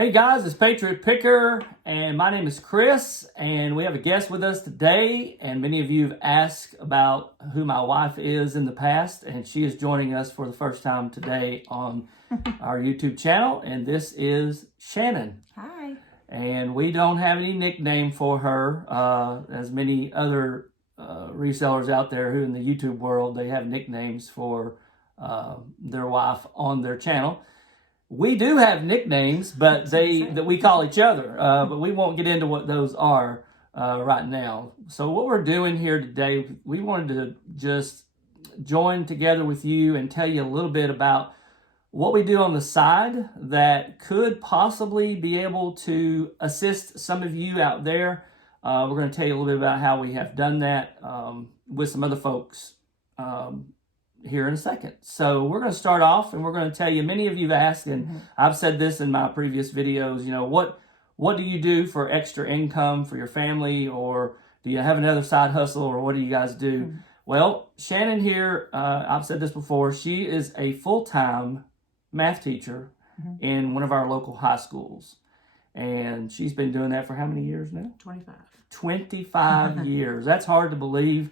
Hey guys, it's Patriot Picker, and my name is Chris, and we have a guest with us today, and many of you have asked about who my wife is in the past, and she is joining us for the first time today on our YouTube channel, and this is Shannon. Hi. And we don't have any nickname for her, as many other resellers out there who in the YouTube world, they have nicknames for their wife on their channel. We do have nicknames, but that we call each other, but we won't get into what those are right now. So what we're doing here today, we wanted to just join together with you and tell you a little bit about what we do on the side that could possibly be able to assist some of you out there. We're going to tell you a little bit about how we have done that with some other folks here in a second. So we're going to start off, and we're going to tell you, many of you have asked, and I've said this in my previous videos, you know, what do you do for extra income for your family, or do you have another side hustle, or what do you guys do? Well, Shannon here, I've said this before, she is a full-time math teacher in one of our local high schools. And she's been doing that for how many years now? 25. 25 years. That's hard to believe.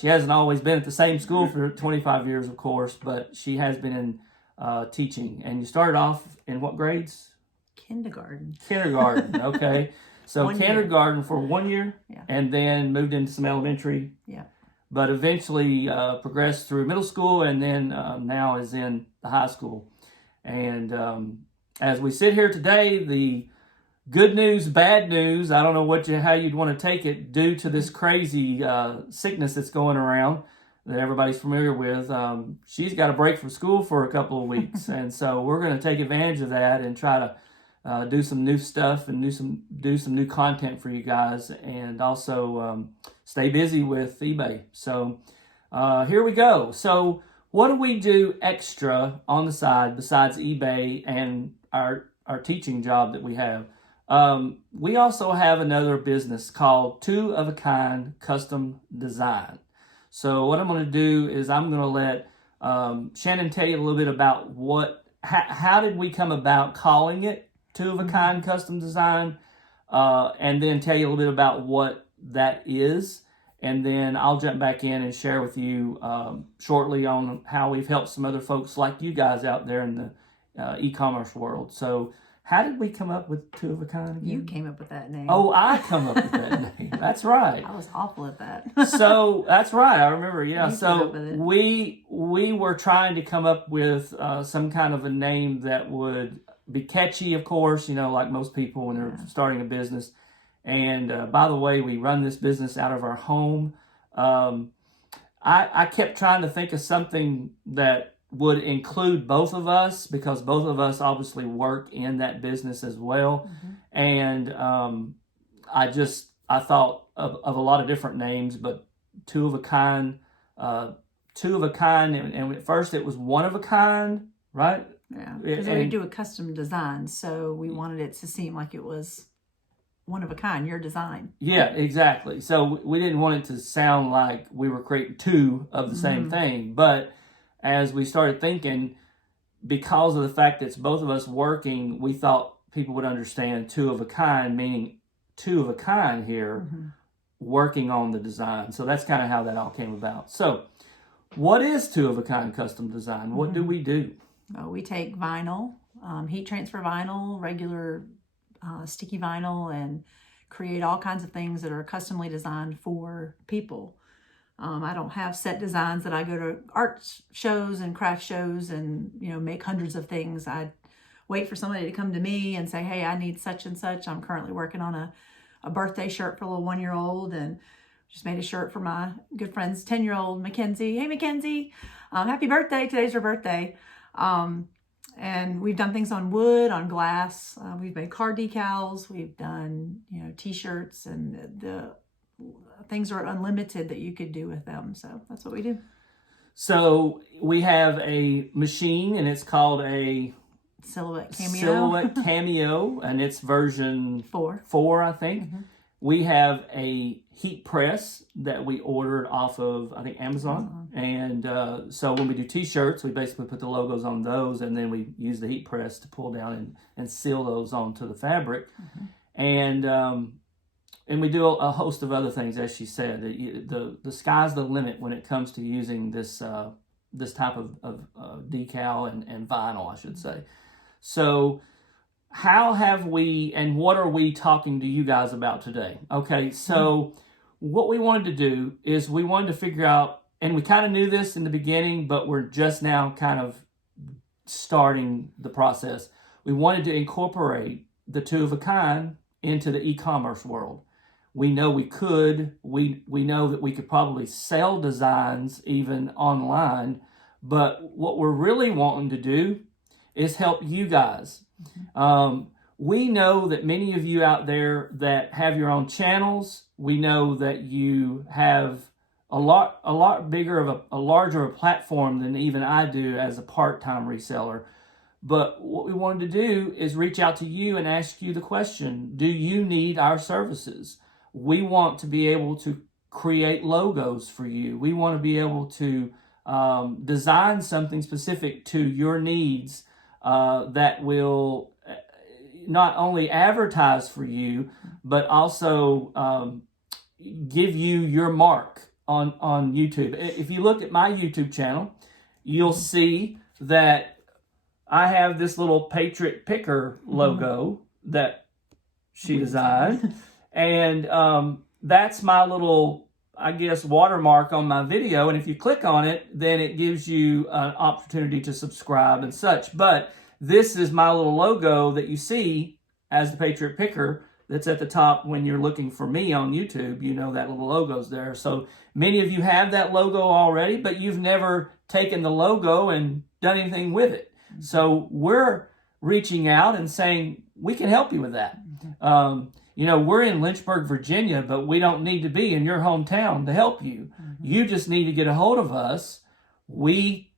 She hasn't always been at the same school for 25 years, of course, but she has been in teaching. And you started off in what grades? Kindergarten. Kindergarten, okay. So kindergarten for 1 year, and then moved into some elementary. Yeah. But eventually progressed through middle school, and then now is in the high school. And as we sit here today, the good news, bad news, I don't know how you'd want to take it due to this crazy sickness that's going around that everybody's familiar with. She's got a break from school for a couple of weeks. And so we're going to take advantage of that and try to do some new stuff and do some new content for you guys, and also stay busy with eBay. So here we go. So what do we do extra on the side besides eBay and our teaching job that we have? We also have another business called Two of a Kind Custom Design. So what I'm going to do is I'm going to let Shannon tell you a little bit about how did we come about calling it Two of a Kind Custom Design, and then tell you a little bit about what that is. And then I'll jump back in and share with you shortly on how we've helped some other folks like you guys out there in the e-commerce world. So how did we come up with Two of a Kind again? You came up with that name. Oh, I come up with that name. That's right. I was awful at that. So that's right. I remember. Yeah. You So came up with it. we were trying to come up with some kind of a name that would be catchy, of course, you know, like most people when they're starting a business. And by the way, we run this business out of our home. I kept trying to think of something that would include both of us, because both of us obviously work in that business as well. And I thought of a lot of different names, but Two of a Kind, and at first it was One of a Kind, right? Yeah, because we do a custom design, so we wanted it to seem like it was one of a kind, your design. Yeah, exactly. So we didn't want it to sound like we were creating two of the same thing. But as we started thinking, because of the fact that it's both of us working, we thought people would understand Two of a Kind, meaning two of a kind here, working on the design. So that's kind of how that all came about. So what is Two of a Kind Custom Design? What do we do? We take vinyl, heat transfer vinyl, regular sticky vinyl, and create all kinds of things that are customly designed for people. I don't have set designs that I go to art shows and craft shows and, you know, make hundreds of things. I wait for somebody to come to me and say, hey, I need such and such. I'm currently working on a birthday shirt for a little 1-year-old, and just made a shirt for my good friend's 10-year-old, Mackenzie. Hey, Mackenzie, happy birthday. Today's her birthday. And we've done things on wood, on glass. We've made car decals. We've done, you know, t-shirts, and the things are unlimited that you could do with them. So that's what we do. So we have a machine, and it's called a Silhouette Cameo. Silhouette Cameo, and it's version 4, I think. We have a heat press that we ordered off of, I think, Amazon. And so when we do t-shirts, we basically put the logos on those, and then we use the heat press to pull down and seal those onto the fabric. And we do a host of other things, as she said. The sky's the limit when it comes to using this this type of decal and vinyl, I should say. So how have we, and what are we talking to you guys about today? Okay, so what we wanted to do is we wanted to figure out, and we kind of knew this in the beginning, but we're just now kind of starting the process. We wanted to incorporate the two of a kind into the e-commerce world. We know we could. We know that we could probably sell designs even online, but what we're really wanting to do is help you guys. We know that many of you out there that have your own channels, we know that you have a lot bigger of a larger platform than even I do as a part-time reseller. But what we wanted to do is reach out to you and ask you the question, do you need our services? We want to be able to create logos for you. We want to be able to design something specific to your needs that will not only advertise for you, but also give you your mark on YouTube. If you look at my YouTube channel, you'll see that I have this little Patriot Picker logo that she designed. And that's my little, I guess, watermark on my video. And if you click on it, then it gives you an opportunity to subscribe and such. But this is my little logo that you see as the Patriot Picker that's at the top when you're looking for me on YouTube. You know that little logo's there. So many of you have that logo already, but you've never taken the logo and done anything with it. So we're reaching out and saying, we can help you with that. You know, we're in Lynchburg, Virginia, but we don't need to be in your hometown to help you. You just need to get a hold of us. We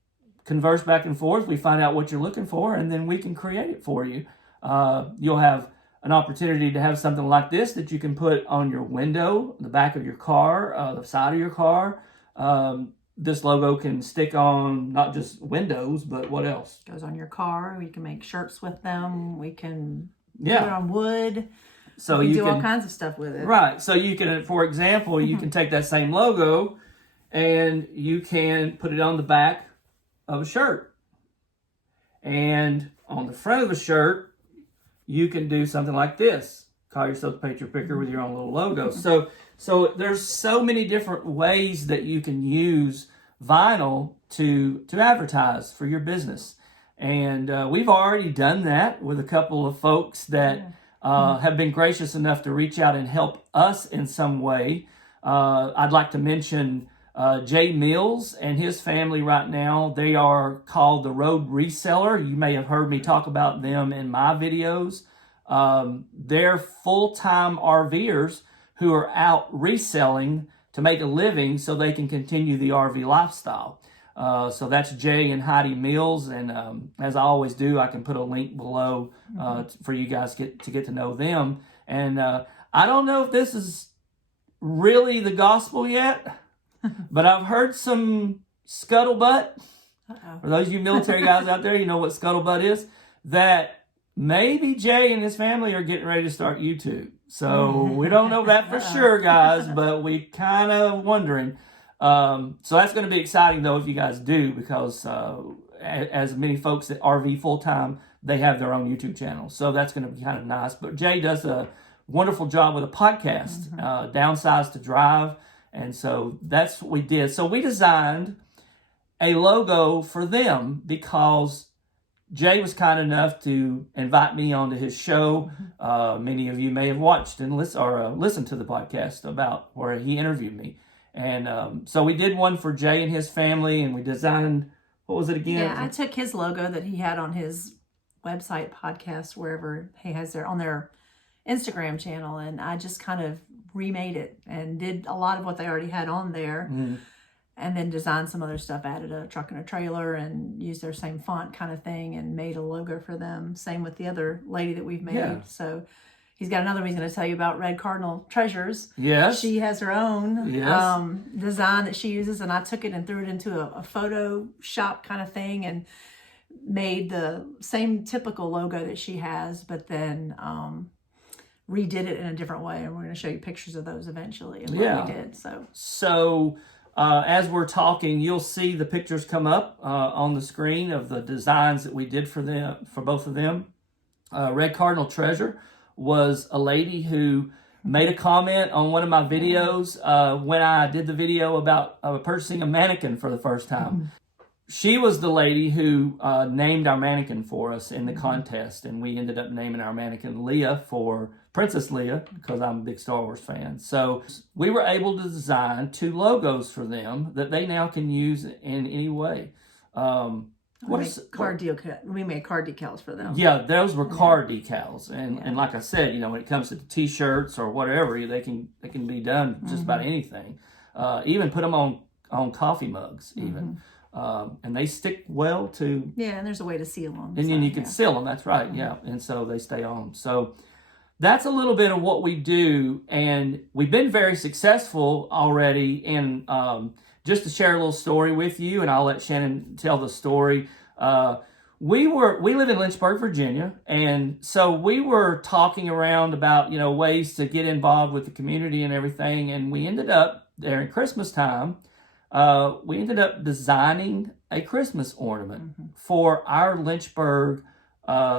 converse back and forth. We find out what you're looking for, and then we can create it for you. You'll have an opportunity to have something like this that you can put on your window, the back of your car, the side of your car. This logo can stick on not just windows, but what else? Goes on your car. We can make shirts with them. We can put it on wood. So you you can do can, all kinds of stuff with it. Right. So you can, for example, you can take that same logo and you can put it on the back of a shirt. And on the front of the shirt, you can do something like this. Call yourself the Patriot Picker with your own little logo. So there's so many different ways that you can use vinyl to advertise for your business. And we've already done that with a couple of folks that have been gracious enough to reach out and help us in some way. I'd like to mention Jay Mills and his family right now. They are called the Road Reseller. You may have heard me talk about them in my videos. They're full-time RV'ers who are out reselling to make a living so they can continue the RV lifestyle. So that's Jay and Heidi Mills, and as I always do, I can put a link below for you guys to get to know them. And I don't know if this is really the gospel yet, but I've heard some scuttlebutt. For those of you military guys out there, you know what scuttlebutt is. That maybe Jay and his family are getting ready to start YouTube. So we don't know that for sure, guys, but we kind of wondering. So that's going to be exciting, though, if you guys do, because as many folks that RV full-time, they have their own YouTube channel. So that's going to be kind of nice. But Jay does a wonderful job with a podcast, Downsize to Drive. And so that's what we did. So we designed a logo for them because Jay was kind enough to invite me onto his show. Many of you may have watched and listened to the podcast about where he interviewed me. And so we did one for Jay and his family, and we designed, what was it again? Yeah, I took his logo that he had on his website, podcast, wherever he has on their Instagram channel, and I just kind of remade it and did a lot of what they already had on there. And then designed some other stuff, added a truck and a trailer and used their same font kind of thing and made a logo for them. Same with the other lady that we've made. So he's got another one he's going to tell you about, Red Cardinal Treasures. Yes. She has her own Yes. design that she uses, and I took it and threw it into a Photoshop kind of thing and made the same typical logo that she has, but then redid it in a different way. And we're going to show you pictures of those eventually and what we did. So as we're talking, you'll see the pictures come up on the screen of the designs that we did for them, for both of them. Red Cardinal Treasure was a lady who made a comment on one of my videos when I did the video about purchasing a mannequin for the first time. She was the lady who named our mannequin for us in the contest, and we ended up naming our mannequin Leia for Princess Leia because I'm a big Star Wars fan. So we were able to design 2 logos for them that they now can use in any way. We made card decals for them. Yeah, those were card decals, and like I said, when it comes to the T-shirts or whatever, they can be done just about anything. Even put them on coffee mugs, even. And they stick well to... Yeah, and there's a way to seal them. And then you can seal them, that's right, yeah. And so they stay on. So that's a little bit of what we do, and we've been very successful already. And just to share a little story with you, and I'll let Shannon tell the story. We live in Lynchburg, Virginia, and so we were talking around about, ways to get involved with the community and everything, and we ended up, during Christmas time, we ended up designing a Christmas ornament for our Lynchburg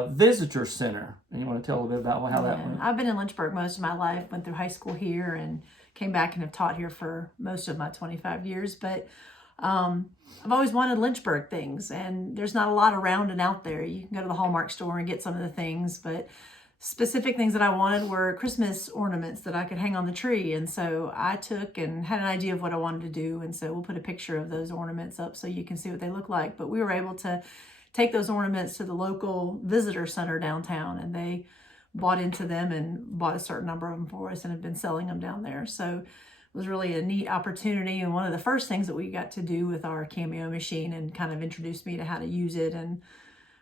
visitor center. And you want to tell a little bit about how that went? I've been in Lynchburg most of my life, went through high school here and came back and have taught here for most of my 25 years. But I've always wanted Lynchburg things, and there's not a lot around and out there. You can go to the Hallmark store and get some of the things, but specific things that I wanted were Christmas ornaments that I could hang on the tree. And so I took and had an idea of what I wanted to do. And so we'll put a picture of those ornaments up so you can see what they look like. But we were able to take those ornaments to the local visitor center downtown, and they bought into them and bought a certain number of them for us and have been selling them down there. So it was really a neat opportunity, and one of the first things that we got to do with our Cameo machine, and kind of introduced me to how to use it, and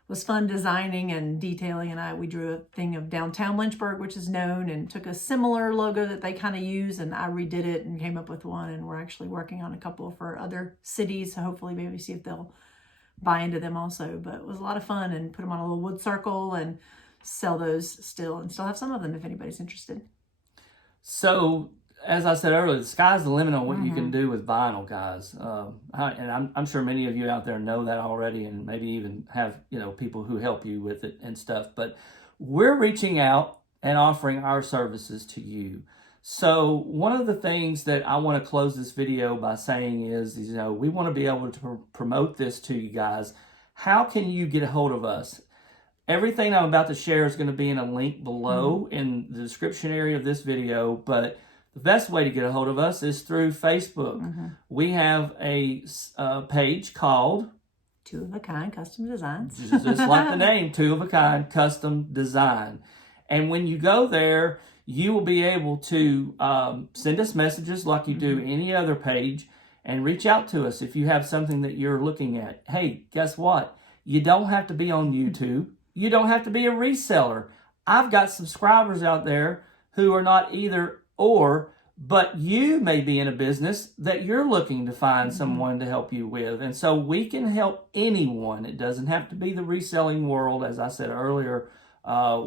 was fun designing and detailing. And we drew a thing of downtown Lynchburg, which is known, and took a similar logo that they kind of use, and I redid it and came up with one. And we're actually working on a couple for other cities, so hopefully maybe see if they'll buy into them also. But it was a lot of fun, and put them on a little wood circle and sell those still, and still have some of them if anybody's interested. So as I said earlier, the sky's the limit on what you can do with vinyl, guys. And I'm sure many of you out there know that already, and maybe even have people who help you with it and stuff. But we're reaching out and offering our services to you. So one of the things that I want to close this video by saying is we want to be able to promote this to you guys. How can you get a hold of us? Everything I'm about to share is going to be in a link below in the description area of this video, but the best way to get a hold of us is through Facebook. We have a page called Two of a Kind Custom Designs. Just like the name, Two of a Kind Custom Design. And when you go there, you will be able to send us messages like you do any other page, and reach out to us if you have something that you're looking at. Hey, guess what? You don't have to be on YouTube. You don't have to be a reseller. I've got subscribers out there who are not either or, but you may be in a business that you're looking to find someone to help you with. And so we can help anyone. It doesn't have to be the reselling world. As I said earlier,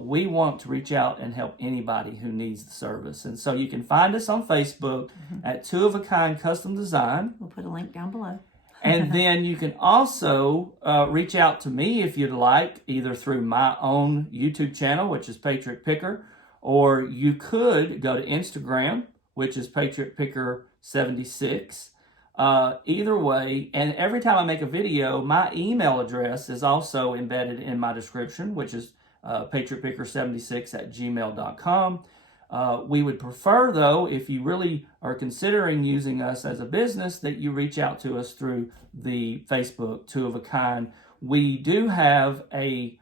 we want to reach out and help anybody who needs the service. And so you can find us on Facebook at Two of a Kind Custom Design. We'll put a link down below. And then you can also reach out to me if you'd like, either through my own YouTube channel, which is Patriot Picker, or you could go to Instagram, which is Patriot Picker 76. Either way, and every time I make a video, my email address is also embedded in my description, which is patriotpicker76@gmail.com. We would prefer, though, if you really are considering using us as a business, that you reach out to us through the Facebook Two of a Kind. We do have a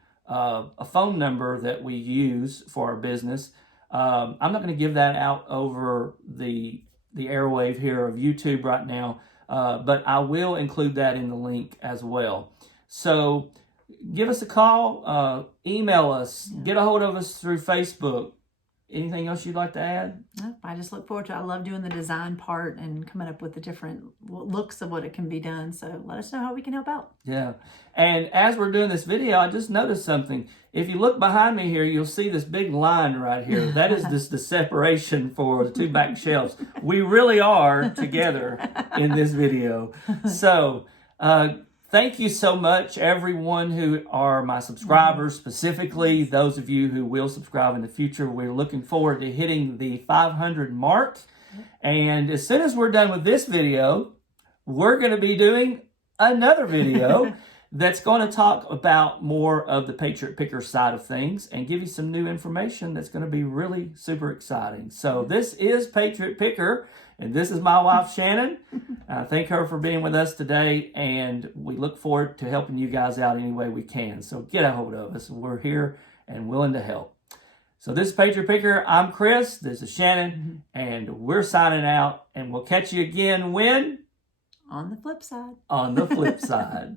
phone number that we use for our business. I'm not going to give that out over the airwave here of YouTube right now, but I will include that in the link as well. So give us a call, email us, get a hold of us through Facebook. anything else you'd like to add? No, I just look forward to it. I love doing the design part and coming up with the different looks of what it can be done. So let us know how we can help out. Yeah. And as we're doing this video, I just noticed something. If you look behind me here, you'll see this big line right here. That is just the separation for the two back shelves. We really are together in this video. So, thank you so much, everyone who are my subscribers, specifically those of you who will subscribe in the future. We're looking forward to hitting the 500 mark. And as soon as we're done with this video, we're going to be doing another video that's going to talk about more of the Patriot Picker side of things and give you some new information that's going to be really super exciting. So this is Patriot Picker, and this is my wife, Shannon. I thank her for being with us today, and we look forward to helping you guys out any way we can. So get a hold of us. We're here and willing to help. So this is Patriot Picker. I'm Chris. This is Shannon, and we're signing out, and we'll catch you again when? On the flip side. On the flip side.